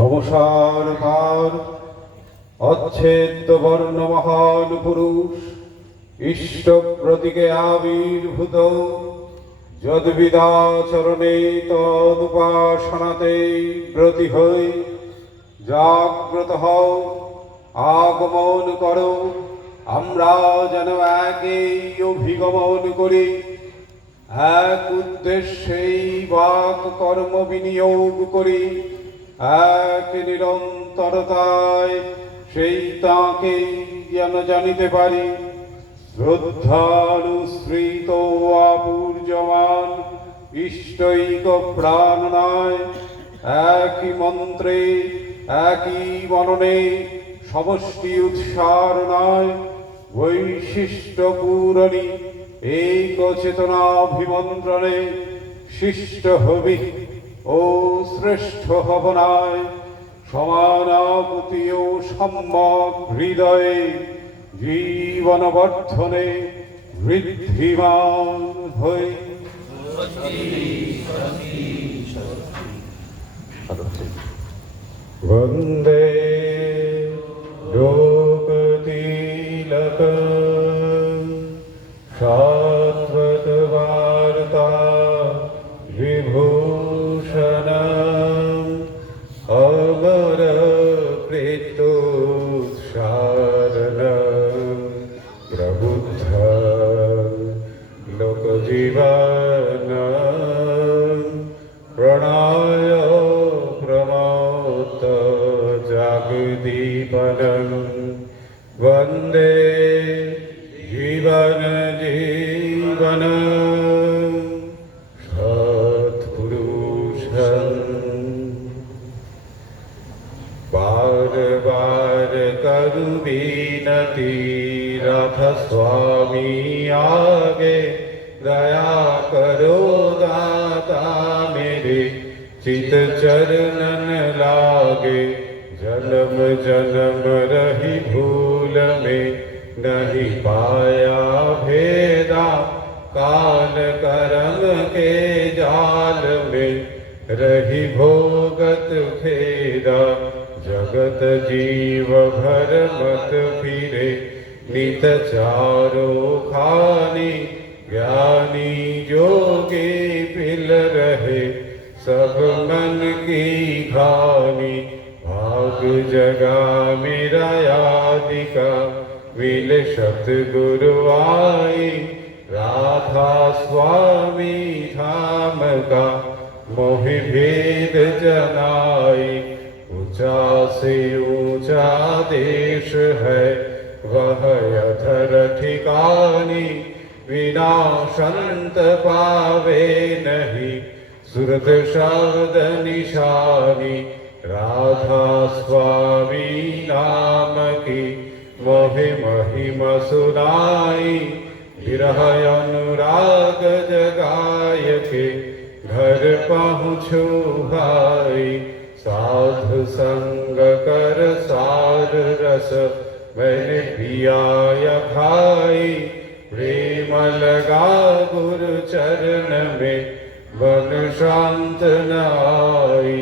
অবসর তার অচ্ছেদ্য বর্ণ মহান পুরুষ ইষ্ট প্রতীকে আবির্ভূত যদ্বিদাচরণে তদুপাসনাতে ব্রতী হই জাগ্রত হও আগমন করো আমরা যেন একই অভিগমন করি এক উদ্দেশ্যেই বাক কর্ম বিনিয়োগ করি এক নিরন্তরতায় সেই তাঁকেই যেন জানিতে পারি শ্রদ্ধানুসৃত আপূর্যমান ইষ্টৈক প্রাণনায় একই মন্ত্রে একই মননে সমষ্টি উৎসারণায় বৈশিষ্ট্য পূরণী এক চেতনাভিমন্ত্রণে শিষ্ট হবি ও শ্রেষ্ঠ হবনায় সমানাভূতি ও সম্যক হৃদয়ে জীবন বর্ধনে বৃদ্ধিমান হই। वंदे लोकतिलक शाश्वत वार्ता विभूषण अमर प्रीतोत्सारण प्रबुद्ध लोकजीवन प्रणाय जागदीपनं वन्दे जीवन जीवन सत्पुरुषं बार बार करु विनती रथ स्वामी आगे दया करो दाता मेरे चित चरणन लागे जन्म जन्म रही भूल में नहीं पाया भेदा काल करम के जाल में रही भोगत भेदा जगत जीव भर मत फिरे नित चारो खानी ज्ञानी जोगी पिल रहे सब मन की घानी भाग जगा मेरा यादिका विल सतगुरु आई राधा स्वामी धाम का मोहि भेद जनाई ऊंचा से ऊंचा देश है वह अधर ठिकानी बिना संत पावे नहीं सुरत शब्द निशानी राधा स्वामी नाम की मोहि महिमा सुनाई विरह अनुराग जगाय के घर पहुँचो भाई साधु संग कर सार रस मैंने पिया खाई प्रेम लगा गुरु चरण में मन शांत न आई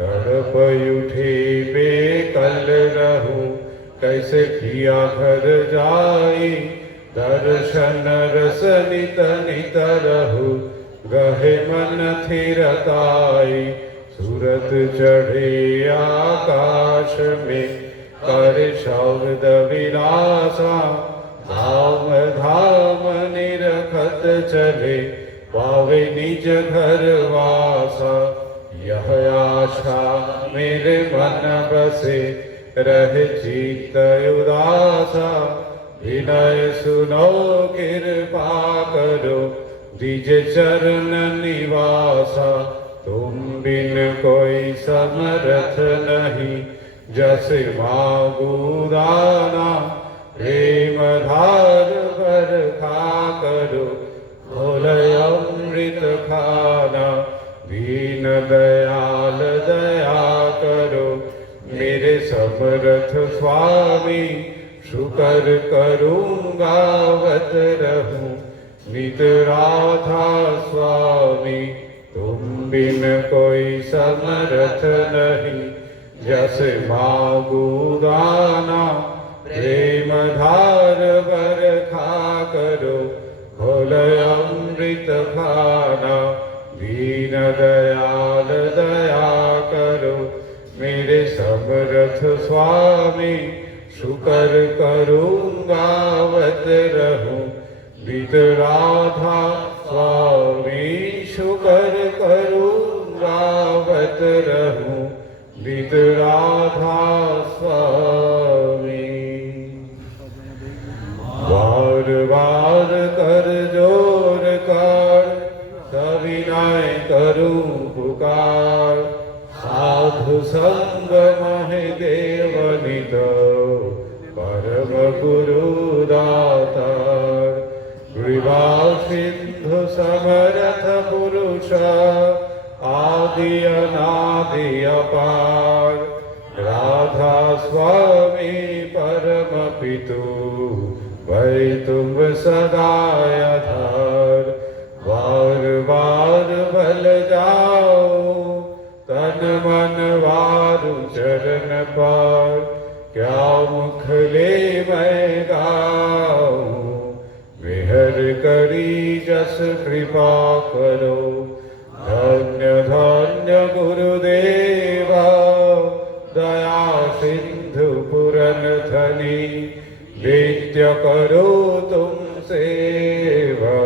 तड़प उठे बेकल रहूं कैसे किया घर जाई दर्शन रस नित नित रहूं गहे मन थिरताई सूरत चढ़े आकाश में कर शब्द विलासा धाम धाम निरखत चले पावे निज घर वासा यह आशा मेरे मन बसे रहे चित्त उदासा विनय सुनो कृपा करो द्विज चरण निवासा तुम बिन कोई समर्थ नहीं जस मागू दाना प्रेम धार भर खा करो भोलय अमृत खाना दीन दयाल दया करो मेरे समर्थ स्वामी शुकर करूँगा वत रहूं नित राधा स्वामी तुम बिन कोई समर्थ नहीं जस मागु दाना प्रेम धार बरखा करो खोल अमृत खाना दीन दयाल दया करो मेरे समर्थ स्वामी शुकर करूँगा वत रहूं बीत राधा स्वामी शुकर करूँगा वत रहूं बीत राधा स्वामी बार बार कर जोर कर सविनय करूं पुकार साधु संग महे देव नित परम गुरु दातार कृपा सिंधु समर्थ पुरुष आदि अनादि अपार राधा स्वामी परम पितु वै तुम सदाय आधार बार बार बल जाओ तन मन वारु चरण पार क्या मुख ले मैं गाऊं विहर करी जस कृपा करो धन्य धन्य गुरुदेवा दया सिंधु पुरन धनी नित्य करो तुम सेवा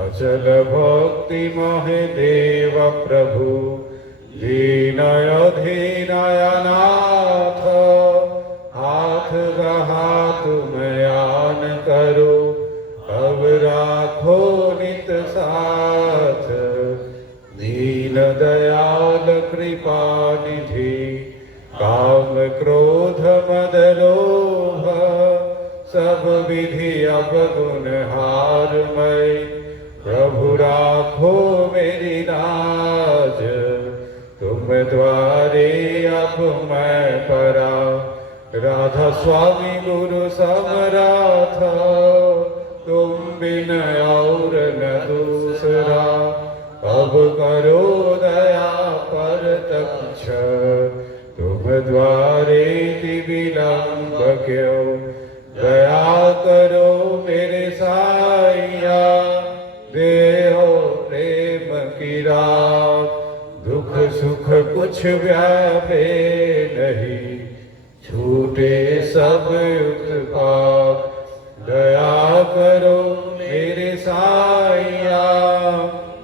अचल भक्ति महे देव प्रभु दीनय धीनय नाथ हाथ गहा तुम आन करो अब राखो नित साथ दीन दयाल कृपा निधि काम क्रोध मद लोभ सब विधि अवगुण हार मैं प्रभु राखो मेरी लाज तुम द्वारे अब मैं परा राधा स्वामी गुरु समराथ तुम बिन और न दूसरा अब करो दया पर तक्ष तुम द्वारे विलंब क्यों दया करो मेरे साइया देहो प्रेम की रात दुख सुख कुछ व्यापे नहीं छूटे सब उत्पात दया करो मेरे साइया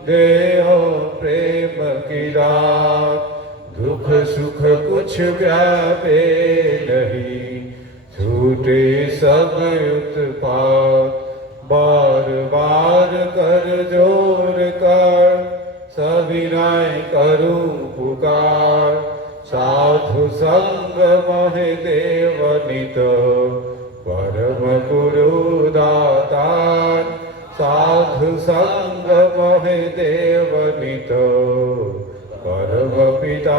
देहो प्रेम की रात दुख सुख कुछ व्यापे नहीं छूटे सब उत्पात बार बार कर जोर कर सविनय करूं पुकार साधु संग महे देव नित परम गुरु दातार साधु संग महे देव नित परम पिता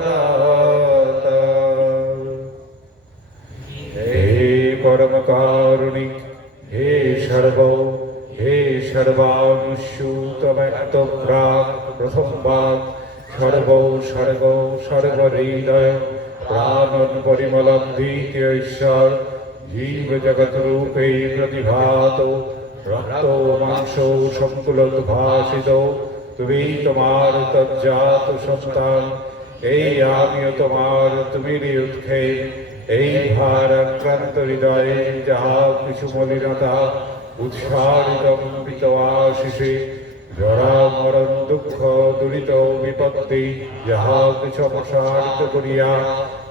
दातार हे परम कारुणिक हे सर्वो हे सर्वानुष्यूतमैक्त प्राक् प्रथमवाक् सर्वो सर्गो सर्वहृदय प्राणन परिमलम द्वितीय ईश्वर जीव जगत रूपे प्रतिभातो रक्तो मांसो संकुलोद्भासितो তুমি তোমার তজ্জাত সন্তান এই আমিও তোমার তুমিরই উৎখে এই ভার আক্রান্ত হৃদয়ে যাহা কিছু মলিনতা উৎসারিত অমৃত আশিসে জরা মরণ দুঃখ দুরিত বিপত্তি যাহা কিছু অপসারিত করিয়া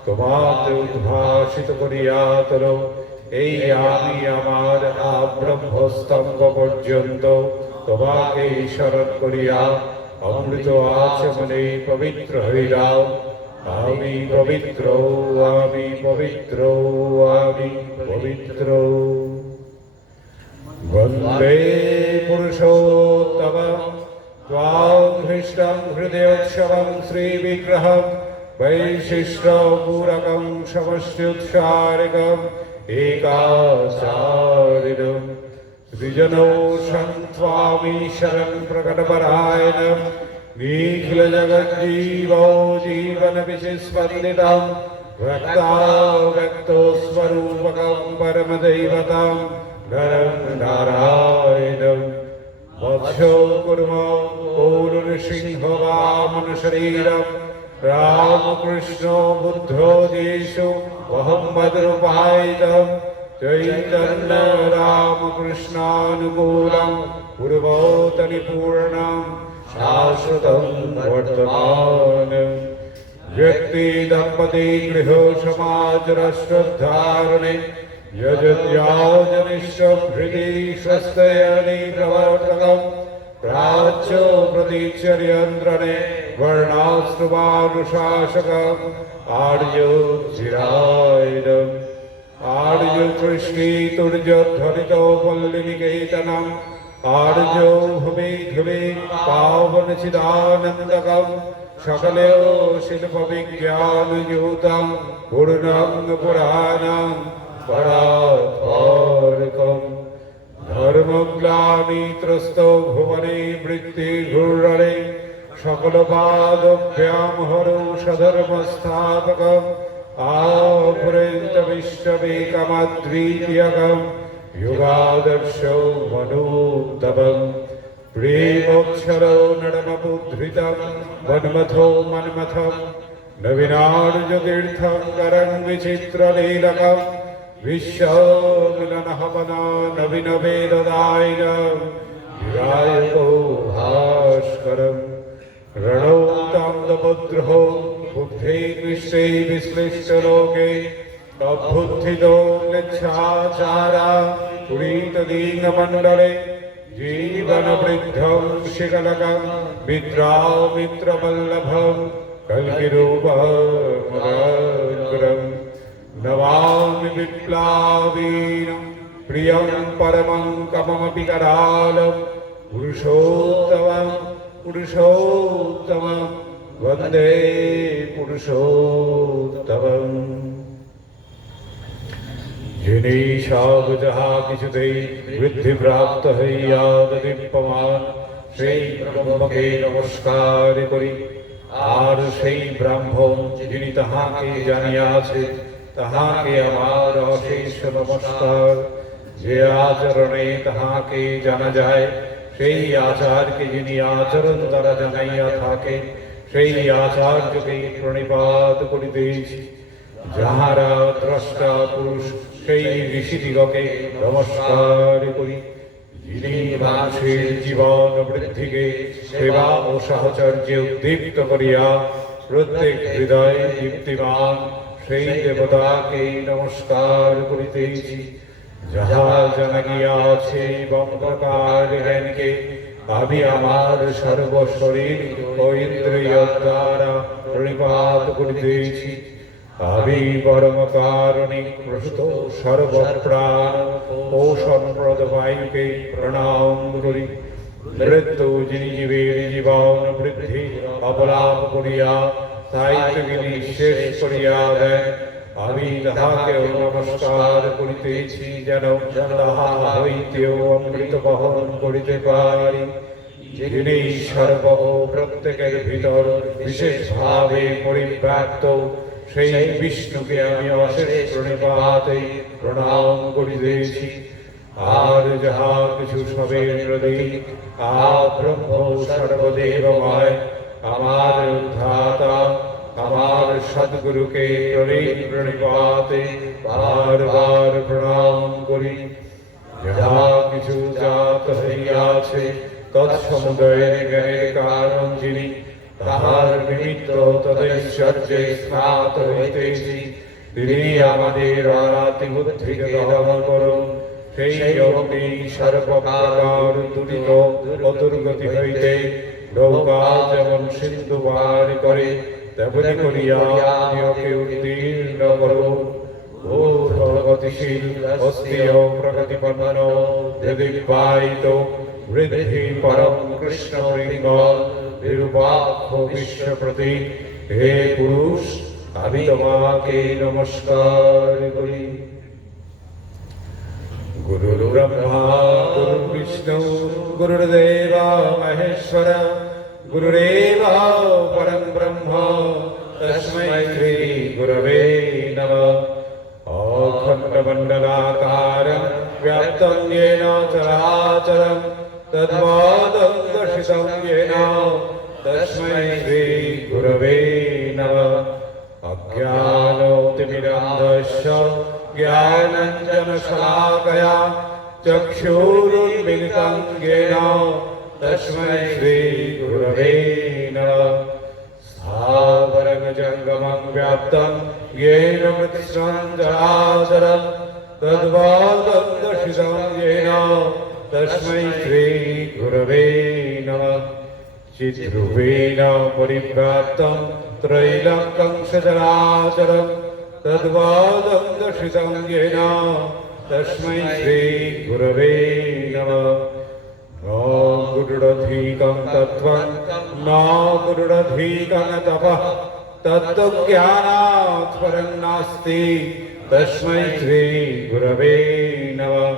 তোমাকে উদ্ভাসিত করিয়া তোল এই আমি আমার ব্রহ্মস্তম্ভ পর্যন্ত তোমাকে শরণ করিয়া অমৃত আচমনে পবিত্র হইলাম আমি পবিত্র আমি পবিত্র আমি পবিত্র বন্দে পুরুষোত্তম ত্বাং হৃদয়োৎসবং শ্রীবিগ্রহং वैशिष्ट्यपूरकं समष्ट्युत्सारिकम् एकाचारिणम् द्विजनोषं त्वामीशरं प्रकटपरायणं निखिल जगज्जीव जीवन विशिस्पन्दितं व्यक्ता व्यक्तो स्वरूपकं परमदैवतं नरं नारायणं वत्सो कुर्मो पूर्णसिंह वामनशरीरं रामकृष्णो बुद्धो येषु मोहम्मदरूपायितं चैतन्य रामकृष्णानुकूलं पूर्वोत्तनिपूर्णं शाश्वतं वर्तमानं व्यक्ति दम्पति गृह समाज राष्ट्रोद्धारणे यजत्याजनिष्ठहृदि स्वस्तयनि प्रवर्तकं प्राच्यो प्रतीचर्यन्द्रणे वर्णाश्रुवानुशासकम् आर्यो चिरायणम् आर्यो कृष्णीतुर्यध्वनितो पल्लिनिकेतनम् आर्यो भूमि धुमि पावनचिदानन्दकम् सकलो शिल्पविज्ञानयुतं पूर्णं पुराणं परात्परकम् धर्मग्लानित्रस्तो भुवने वृत्तिघूर्णने सकलपादभ्यां हरौ सधर्मस्थापकम् आपुरेन्तविश्वमेकमद्वितीयकम् युगादर्शो मनोत्तमम् प्रेमोक्षरो नडमपुद्धृतं मन्मथो मन्मथम् नवीनार्जुतीर्थं करं विचित्रलीलकम् विश्वमिलनहवना नवीनवेददायिनं विरायको भास्करम् रणौ ताम्रभद्रो बुद्धेर्विश्वे विश्लिष्टलोके अबुद्धितो म्लेच्छाचारा पुरीतदीनमण्डले जीवनवृद्धं शिखलकं मित्रवल्लभं कल्किरूपमग्रम् नमामि विप्लावीनं प्रियं परमं कममपि करालं पुरुषोत्तमं वन्दे पुरुषोत्तमम् जिनीशाग जहा किछुते वृद्धि प्राप्त हইয়াদীপ্যমান সেই ব্রহ্মকে নমস্কার করি আর সেই ব্রাহ্মণ যিনি তাহাকে জানিয়াছে তাহাকে আমার অশেষ নমস্কার যে আচরণে তাহাকে জানা যায় সেই আচারকে যিনি আচরণ দ্বারা জানাইয়া থাকে সেই আচার্যকে প্রণিপাত করিতেছি যাহারা দ্রষ্টা পুরুষ সেই ঋষিদিগকে নমস্কার করি যিনি মানুষের জীবন বৃদ্ধিকে সেবা ও সাহচর্যে উদ্দীপ্ত করিয়া প্রত্যেক হৃদয় দীপ্তিমান সেই দেবতাকে নমস্কার করিতেছি যাহা জানা গিয়াছে বঙ্গকার জ্ঞানকে আমি আমার সর্বশরীর ও ইন্দ্রিয় দ্বারা প্রণিপাত করিতেছি আমি পরম কারণিক প্রসূত সর্বপ্রাণ ও সম্প্রদ বায়ুকে প্রণাম করি মৃত্যু যিনি জীবের জীবন বৃদ্ধি অবলাপ করিয়া দায়িত্বগিরি শেষ করিয়া দেন আমি তাহাকেও নমস্কার করিতেছি যেন তাহা হইতেও অমৃত বহন করিতে পারি যিনি সর্ব ও প্রত্যেকের ভিতর বিশেষভাবে পরিব্যাপ্ত সেই বিষ্ণুকে আমি অশেষ প্রণিপাতে প্রণাম করিতেছি আর যাহা কিছু সবেন্দ্রদী ব্রহ্ম সর্বদেবময় আমার উদ্ধাতা আমার সদ্গুরুকে প্রণিপাতে বারবার প্রণাম করি যাহা কিছু জাত হইয়াছে তৎসমুদয়ের জ্ঞানের কারণ যিনি তাহার নিমিত্ত তदैश्वर्ये স্নাত হইতেছি তিনি আমাদের অনাদি বুদ্ধিকে দমন করুন সেই অগ্নি সর্বপ্রকার দুরিত ও দুর্গতি হইতে নৌকা যেমন সিন্ধু পার করে তেমনি করিয়া নিয়কে উত্তীর্ণ করুন ও গতিশীল অস্থির প্রগতিপন্ন দেদীপ্যায়িত বৃদ্ধি পরম কৃষ্ণ পিঙ্গল নিরুপাক্ষ বিশ্বপ্রতি হে পুরুষ আমি তোমাকে নমস্কার করি গুরুর ব্রহ্মা গুরুর বিষ্ণু গুরুর্দেব মহেশ্বর गुरुरेव परं ब्रह्म तस्मै श्री गुरवे नमः। अखण्डमण्डलाकारं व्याप्तं येन चराचरं तद्वादं दर्शितं येन तस्मै श्री गुरवे नमः। अज्ञानोतिमिरन्धस्य ज्ञानाञ्जनशलाकया चक्षुरुन्मिलितं येन तस्मै श्री गुरवे नमः। स्थावरं जङ्गमं व्याप्तं येन कृष्णं जराचरं तद्वादं दर्शितं येन तस्मै श्री गुरवे नमः। चिद्रूपेण परिव्राप्तं त्रैलोक्यं सचराचरं तद्वादं दर्शितं येन तस्मै श्री गुरवे नमः। न गुरुरधिकं तत्त्वं न गुरुरधिकं तपः तत्त्वज्ञानात् परं नास्ति तस्मै श्री गुरवे नमः।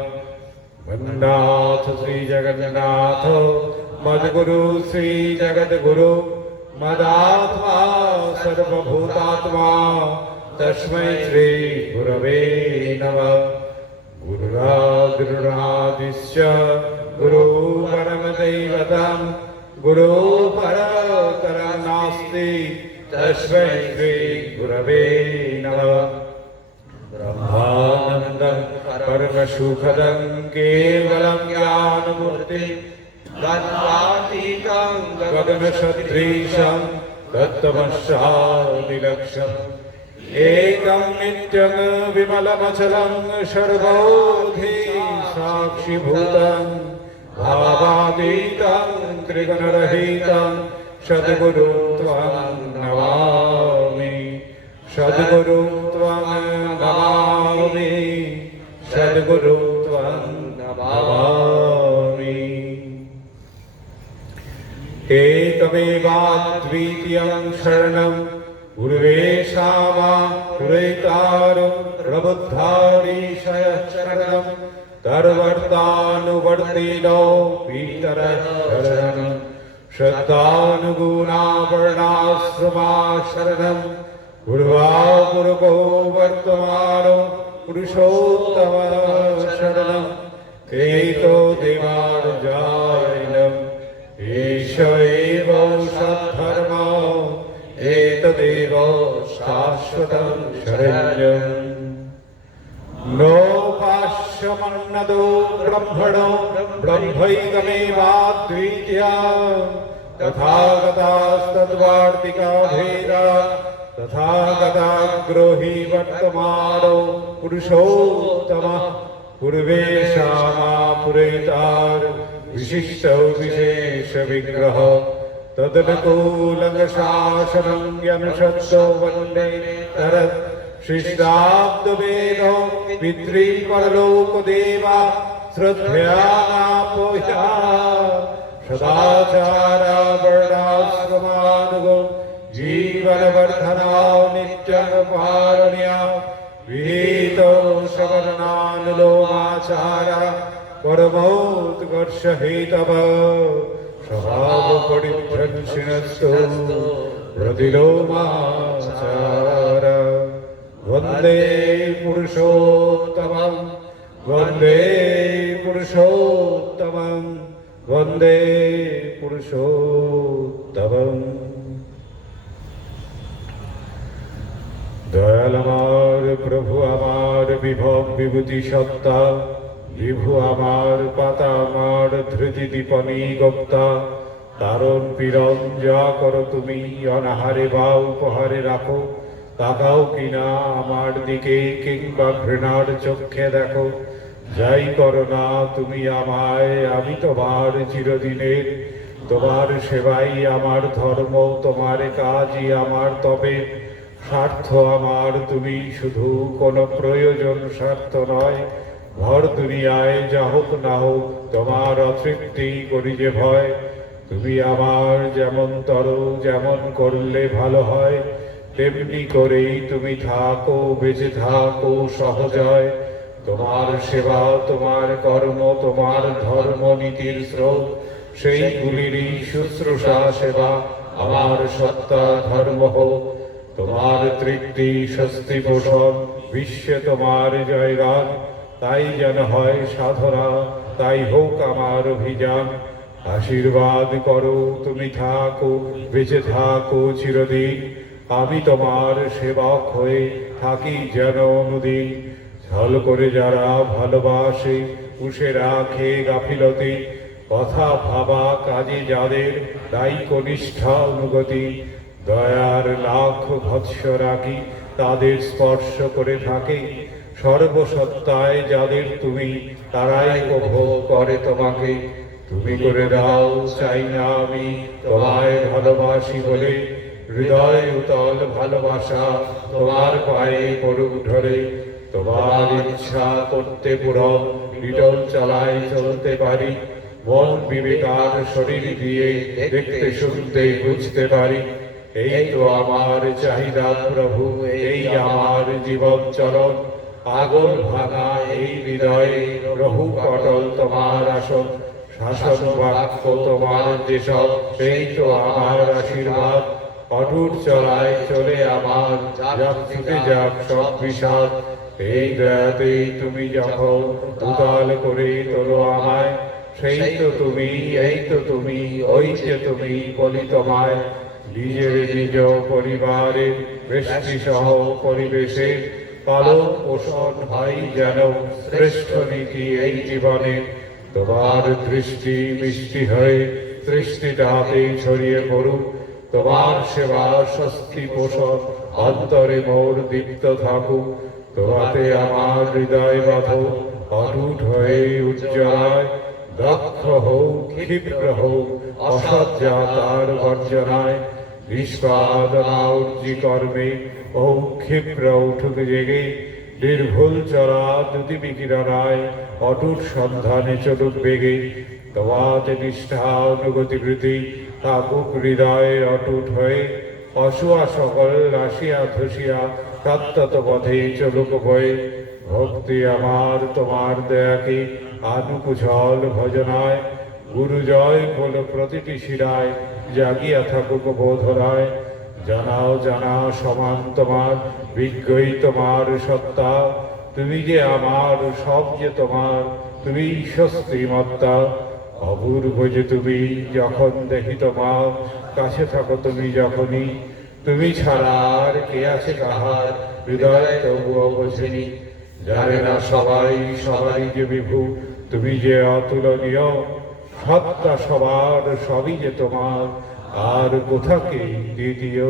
वन्दाथ श्री जगन्नाथ मद्गुरु श्री जगद्गुरु मदात्मा सर्वभूतात्मा तस्मै श्री गुरवे नमः। गुरुरादिश्च गुरु परमदैवतं गुरु परतरं नास्ति तस्मै श्री गुरवे नमः। ब्रह्मानन्दं परमसुखदं केवलं ज्ञानमूर्तिं गगनातीतं गगनसदृशं तत्त्वमस्यादिलक्ष्यम् एकं नित्यं विमलमचलं सर्वोधि साक्षिभूतं भावातीतं त्रिगुणरहितं सद्गुरुं त्वं नमामि सद्गुरुं त्वं नमामि सद्गुरुं त्वं नमामि। एकमेवाद्वितीयं शरणं गुरुवेशामा गुरैतारं प्रबुद्धारीशय शरणं तर्वर्तानुवर्तिनो पीतरः शरणं श्रद्धानुगुणा वर्णाश्रमा शरणं गुरुवागुरुगो वर्तमानो पुरुषोत्तम शरणं एतो देवार्जायनम् एष एव सद्धर्मो एतदेव शाश्वतं शरण्यम्। नोपास्यमन्नदो ब्रह्मणो ब्रह्मैकमेवाद्वितीया तथागतास्तद्वार्तिका भेदा तथागताग्रो हि वर्तमानो पुरुषोत्तमः पूर्वेशामा पुरैतार विशिष्ट विशेष विग्रह तदनुकूलं शासनं यनुषत्तो वन्दे तरत् शिष्टाब्दवेदो पितृपरलोकदेवा श्रद्धयानापोह्या सदाचारा वर्णाश्रमानुगो जीवनवर्धना नित्यनुपारण्या विहितो सवर्णानुलोमाचारा परमोत्कर्षहेतव स्वभावपरिभ्रंशिनस्तु प्रतिलोमाचार वन्दे पुरुषोत्तमं वन्दे पुरुषोत्तमं वन्दे पुरुषोत्तमम्। দয়াল আমার প্রভু আমার বিভব বিভূতি সত্তা বিভু আমার পাতা আমার ধৃতি দীপনী গপ্তা তারণ পীড়ন যা করো তুমি অনাহারে বা উপহারে রাখো তাকাও কিনা আমার দিকে কিংবা ঘৃণার চক্ষে দেখো যাই করো না তুমি আমায় আমি তোমার চিরদিনের তোমার সেবাই আমার ধর্ম তোমার কাজই আমার তবে স্বার্থ আমার তুমি শুধু কোনো প্রয়োজন স্বার্থ নয় ভর দুনিয়ায় যা হোক না হোক তোমার অতৃপ্তি করি যে ভয় তুমি আমার যেমন তর যেমন করলে ভালো হয় তেমনি করেই তুমি থাকো বেঁচে থাকো সহজয় তোমার সেবা তোমার কর্ম তোমার ধর্ম নীতির স্রোত সেইগুলিরই শুশ্রূষা সেবা আমার সত্তা ধর্ম হোক। তোমার তৃপ্তি স্বস্তি পোষণ বিশ্বে তোমার জয়গান, তাই যেন হয় সাধনা, তাই হোক আমার অভিযান। আশীর্বাদ করো তুমি থাকো, বেঁচে থাকো চিরদিন, আমি তোমার সেবক হয়ে থাকি যেন অনুদিন। ছল করে যারা ভালোবাসে পুষে রাখে গাফিলতি, কথা ভাবা কাজে যাদের দায়ী কনিষ্ঠা অনুগতি, দয়ার লাখ ভৎস রাখি তাদের স্পর্শ করে থাকে। সর্বসত্তায় যাদের তুমি, তারাই উপভোগ করে তোমাকে। তুমি করে দাও চাই না আমি তোমায় ভালোবাসি বলে, হৃদয় উতল ভালোবাসা তোমার পায়ে পড়ুক ধরে। তোমার ইচ্ছা করতে পূরণ লিটল চালায় চলতে পারি, মন বিবেকার শরীর দিয়ে দেখতে শুনতে বুঝতে পারি। এই তো আমার চাহিদা প্রভু, এই আমার জীবন চলন। পাগল ভাঙা এই হৃদয়ে প্রভু পটল তোমার আসন। শাসন বাক্য তোমার যেসব, সেই তো আমার আশীর্বাদ। অটুট চলায় চলে আমার, যাক ছুটে যাক সব বিষাদ। এই দয়াতেই তুমি যখন উতাল করে তোলো আমায়, সেই তো তুমি, এই তো তুমি, ওই যে তুমি বলি তোমায়। নিজের নিজ পরিবারের বেষ্টি সহ পরিবেশে পালন পোষণ হয় যেন শ্রেষ্ঠ নীতি এই জীবনে। তোমার দৃষ্টি মিষ্টি হয়ে সৃষ্টিটাতে ছড়িয়ে পড়ুক, তোমার সেবা স্বস্তি পোষণ অন্তরে মোর দীপ্ত থাকুক। তোমাতে আমার হৃদয় বাঁধো অটুট হয়ে উজ্জ্বলায়, দক্ষ হোক ক্ষিপ্র হোক অসজ্জা তার বর্জনায়। নিষ্পাদনা উর্জি কর্মে ও ক্ষিপ্র উঠুক জেগে, নির্ভুল চলা দুটি বিকিরণায় অটুট সন্ধানে চলুক বেগে। তোমাতে নিষ্ঠা অনুগতি বৃদ্ধি থাকুক হৃদয়ে অটুট হয়ে, অসুয়া সকল রাশিয়া ধসিয়া প্রত্যত পথে চলুক বয়ে। ভক্তি আমার তোমার দয়াকে আনুকুশল ভজনায়, গুরু জয় বল প্রতিটি শিরায় জাগিয়া থাকুক বোধরায়। জানাও জানা সমান তোমার, বিজ্ঞই তোমার সত্তা। তুমি যে আমার, সব যে তোমার, তুমি স্বস্তিমত্তা। অপূর্ব যে তুমি, যখন দেখি তোমার কাছে থাকো তুমি যখনই। তুমি ছাড়া আর কে আছে কাহার, হৃদয় তবুও বোঝেনি। জানে না সবাই, সবাই যে বিভু, তুমি যে অতুলনীয়। সত্তা সবার, সবই যে তোমার, আর কোথাকে দ্বিতীয়।